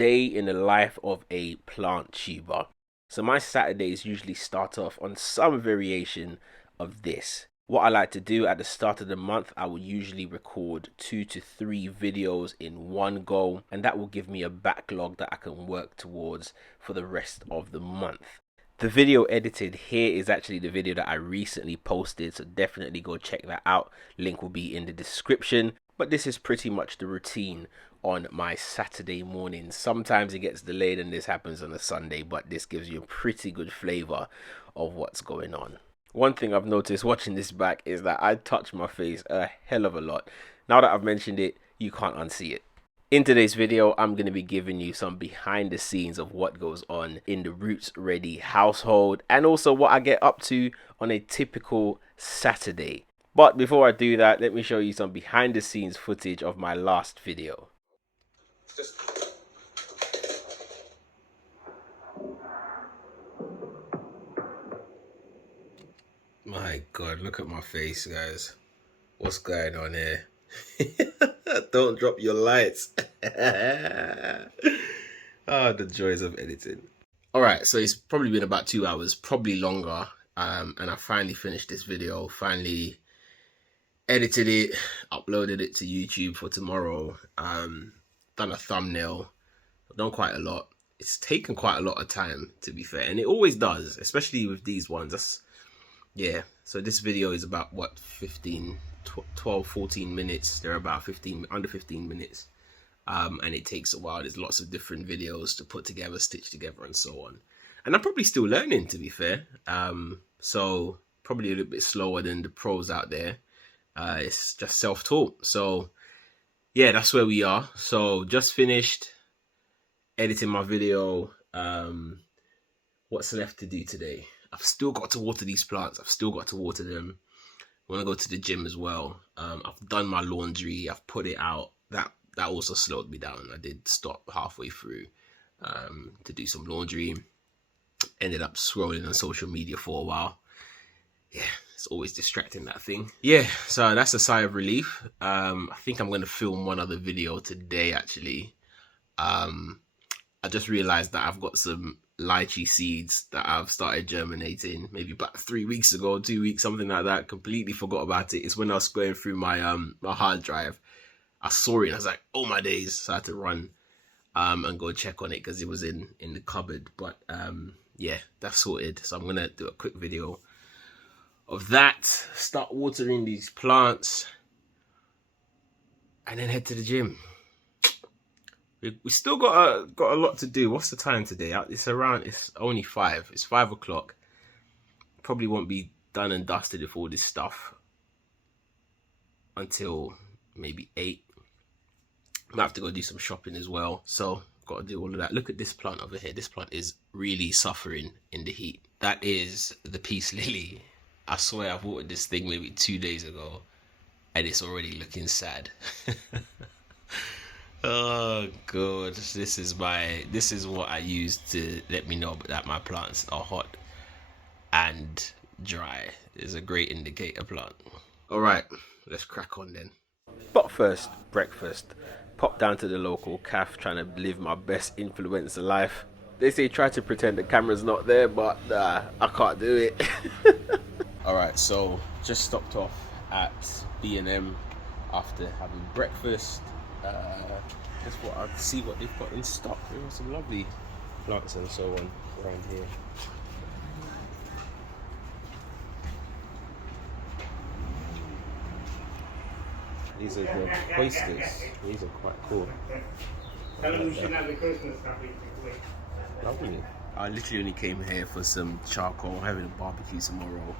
day in the life of a plant tuber. So my Saturdays usually start off on some variation of this. What I like to do at the start of the month, I will usually record 2 to 3 videos in one go, and that will give me a backlog that I can work towards for the rest of the month. The video edited here is actually the video that I recently posted, so definitely go check that out. Link will be in the description. But this is pretty much the routine on my Saturday mornings. Sometimes it gets delayed and this happens on a Sunday, but this gives you a pretty good flavor of what's going on. One thing I've noticed watching this back is that I touch my face a hell of a lot. Now that I've mentioned it, you can't unsee it. In today's video, I'm going to be giving you some behind the scenes of what goes on in the Roots Ready household and also what I get up to on a typical Saturday. But before I do that, let me show you some behind the scenes footage of my last video. My God, look at my face, guys. What's going on here? Don't drop your lights. Oh, the joys of editing. All right, so it's probably been about 2 hours, probably longer. And I finally finished this video, finally edited it, uploaded it to YouTube for tomorrow, done a thumbnail, I've done quite a lot. It's taken quite a lot of time, to be fair, and it always does, especially with these ones. Yeah, so this video is about what, 12 14 minutes. They're about under 15 minutes, and it takes a while. There's lots of different videos to put together, stitch together, and so on. And I'm probably still learning, to be fair, so probably a little bit slower than the pros out there. It's just self-taught. So yeah, that's where we are. So just finished editing my video. What's left to do today? I've still got to water these plants. I've still got to water them. I want to go to the gym as well. I've done my laundry. I've put it out. That also slowed me down. I did stop halfway through to do some laundry. Ended up scrolling on social media for a while. Yeah, it's always distracting, that thing. Yeah, so that's a sigh of relief. I think I'm going to film one other video today, actually. I just realized that I've got some lychee seeds that I've started germinating maybe about 3 weeks ago, 2 weeks, something like that. Completely forgot about it. It's when I was going through my my hard drive. I saw it and I was like, oh my days. So I had to run and go check on it because it was in the cupboard. But yeah, that's sorted. So I'm going to do a quick video of that, start watering these plants, and then head to the gym. We still got a lot to do. What's the time today? It's only 5. It's 5 o'clock. Probably won't be done and dusted with all this stuff until maybe 8. Might have to go do some shopping as well. So got to do all of that. Look at this plant over here. This plant is really suffering in the heat. That is the peace lily. I swear I've watered this thing maybe 2 days ago and it's already looking sad. Oh God, this is what I use to let me know that my plants are hot and dry. It's a great indicator plant. All right, let's crack on then. But first, breakfast. Pop down to the local cafe, trying to live my best influencer life. They say try to pretend the camera's not there, but I can't do it. Alright, so just stopped off at B&M after having breakfast. Just thought I'd see what they've got in stock. There are some lovely plants and so on around here. These are the oysters. These are quite cool. Tell them we shouldn't have the Christmas stuff. Lovely. I literally only came here for some charcoal, having a barbecue tomorrow.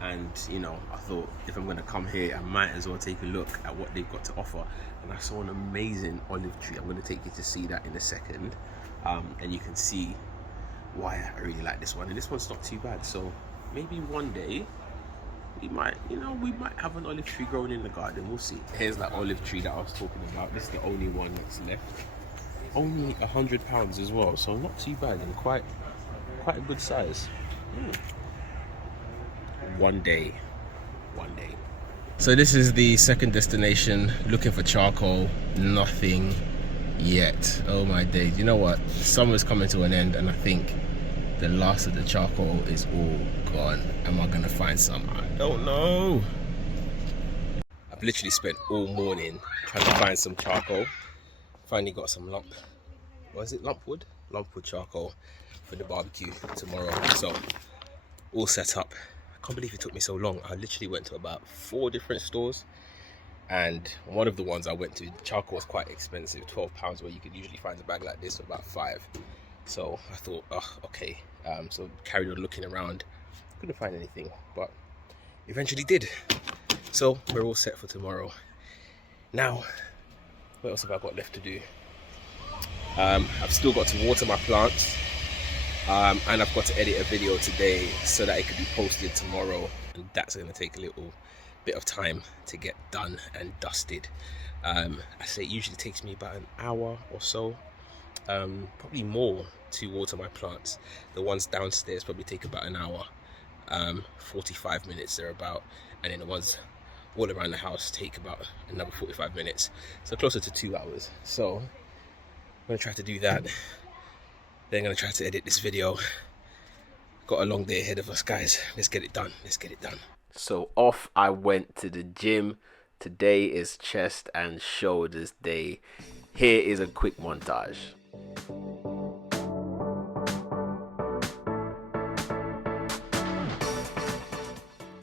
And you know, I thought if I'm going to come here, I might as well take a look at what they've got to offer. And I saw an amazing olive tree. I'm going to take you to see that in a second. And you can see why I really like this one. And this one's not too bad. So maybe one day we might have an olive tree growing in the garden. We'll see. Here's that olive tree that I was talking about. This is the only one that's left. Only £100 as well, so not too bad and quite a good size. One day. So this is the second destination, looking for charcoal. Nothing yet. Oh my days. You know what? Summer's coming to an end, and I think the last of the charcoal is all gone. Am I gonna find some? I don't know. I've literally spent all morning trying to find some charcoal. Finally got some lumpwood charcoal for the barbecue tomorrow. So all set up. I can't believe it took me so long. I literally went to about 4 different stores, and one of the ones I went to, charcoal was quite expensive, £12, where you could usually find a bag like this for about 5. So I thought, oh, okay. So carried on looking around, couldn't find anything, but eventually did. So we're all set for tomorrow. Now, what else have I got left to do? I've still got to water my plants, and I've got to edit a video today so that it could be posted tomorrow, and that's going to take a little bit of time to get done and dusted. I say it usually takes me about an hour or so, probably more, to water my plants. The ones downstairs probably take about an hour, 45 minutes thereabout, and then the ones all around the house take about another 45 minutes, so closer to 2 hours. So I'm gonna try to do that, then I'm gonna try to edit this video. Got a long day ahead of us, guys. Let's get it done. So off I went to the gym. Today is chest and shoulders day. Here is a quick montage.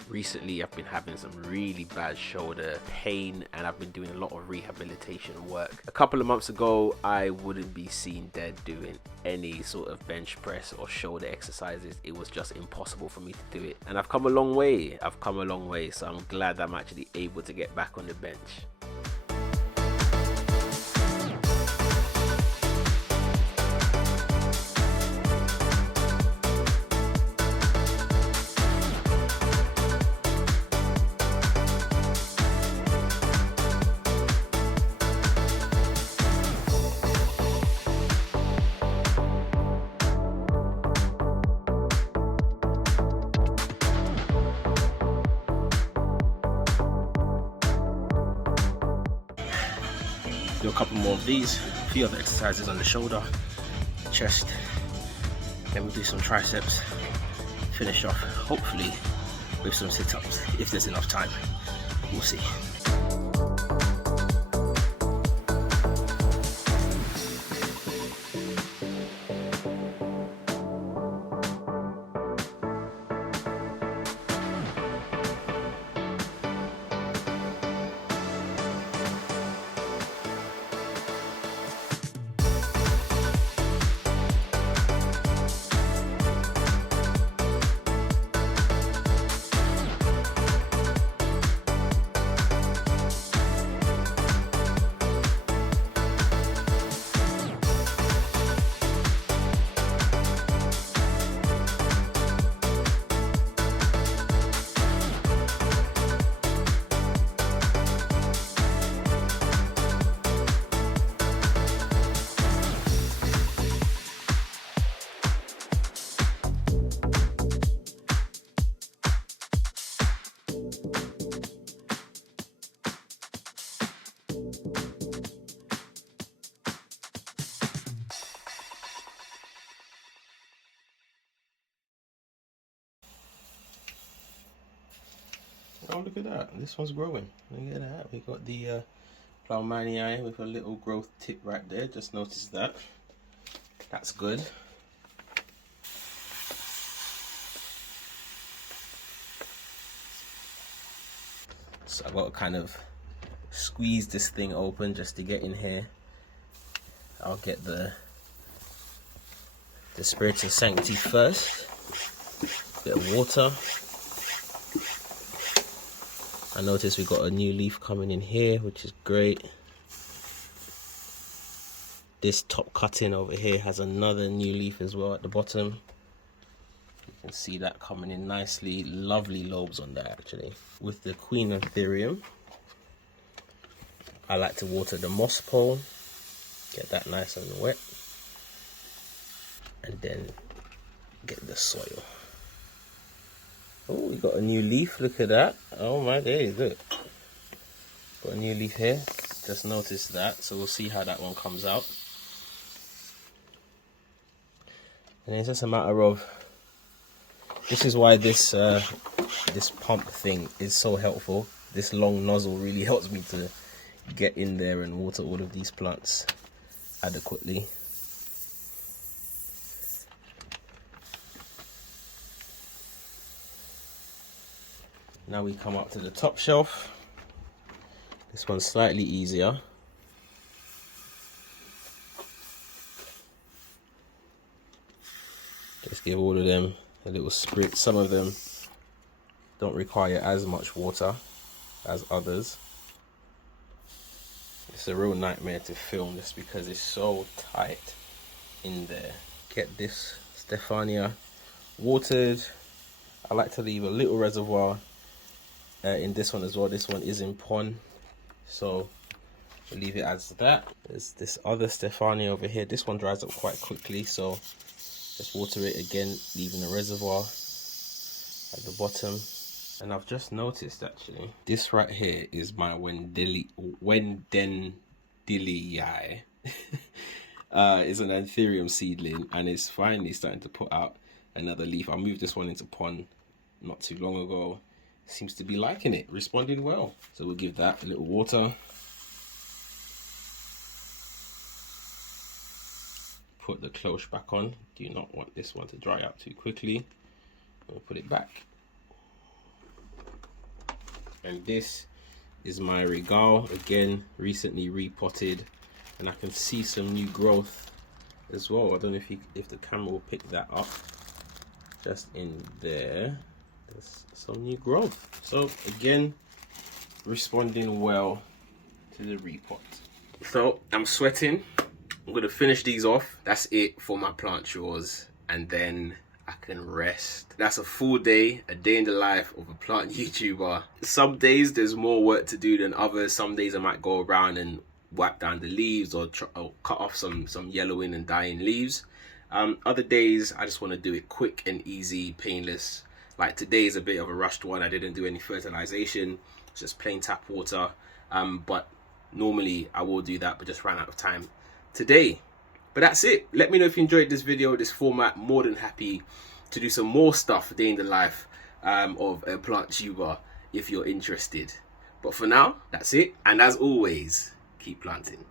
Recently, I've been having some really bad shoulder pain, and I've been doing a lot of rehabilitation work. A couple of months ago, I wouldn't be seen dead doing any sort of bench press or shoulder exercises. It was just impossible for me to do it. And I've come a long way. So I'm glad that I'm actually able to get back on the bench. Do a couple more of these, a few other exercises on the shoulder, chest, then we'll do some triceps, finish off hopefully with some sit-ups if there's enough time. We'll see. Oh, look at that. This one's growing. Look at that. We got the Ploumanii with a little growth tip right there. Just noticed that. That's good. So I've got to kind of squeeze this thing open just to get in here. I'll get the Spiritus Sancti first. Bit of water. I noticed we got a new leaf coming in here, which is great. This top cutting over here has another new leaf as well at the bottom. You can see that coming in nicely. Lovely lobes on that actually. With the Queen Anthurium, I like to water the moss pole, get that nice and wet, and then get the soil. Oh, we got a new leaf, look at that. Oh my days, look. Got a new leaf here. Just noticed that, so we'll see how that one comes out. And it's just a matter of, this is why this this pump thing is so helpful. This long nozzle really helps me to get in there and water all of these plants adequately. Now we come up to the top shelf. This one's slightly easier. Just give all of them a little spritz. Some of them don't require as much water as others. It's a real nightmare to film just because it's so tight in there. Get this Stephania watered. I like to leave a little reservoir in this one as well. This one is in pond, so we'll leave it as that. There's this other Stephania over here. This one dries up quite quickly, so just water it again, leaving a reservoir at the bottom. And I've just noticed actually, this right here is my Wendendilii. It's an anthurium seedling, and it's finally starting to put out another leaf. I moved this one into pond not too long ago. Seems to be liking it, responding well. So we'll give that a little water. Put the cloche back on. Do not want this one to dry out too quickly. We'll put it back. And this is my Regal, again recently repotted, and I can see some new growth as well. I don't know if the camera will pick that up. Just in there, there's some new growth. So again, responding well to the repot. So I'm sweating. I'm gonna finish these off. That's it for my plant chores, and then I can rest. That's a full day, a day in the life of a plant YouTuber. Some days there's more work to do than others. Some days I might go around and wipe down the leaves or cut off some yellowing and dying leaves. Other days I just want to do it quick and easy, painless. Like today is a bit of a rushed one. I didn't do any fertilization, it's just plain tap water. But normally I will do that, but just ran out of time today. But that's it. Let me know if you enjoyed this video, this format. More than happy to do some more stuff day in the life of a plant tuber if you're interested. But for now, that's it. And as always, keep planting.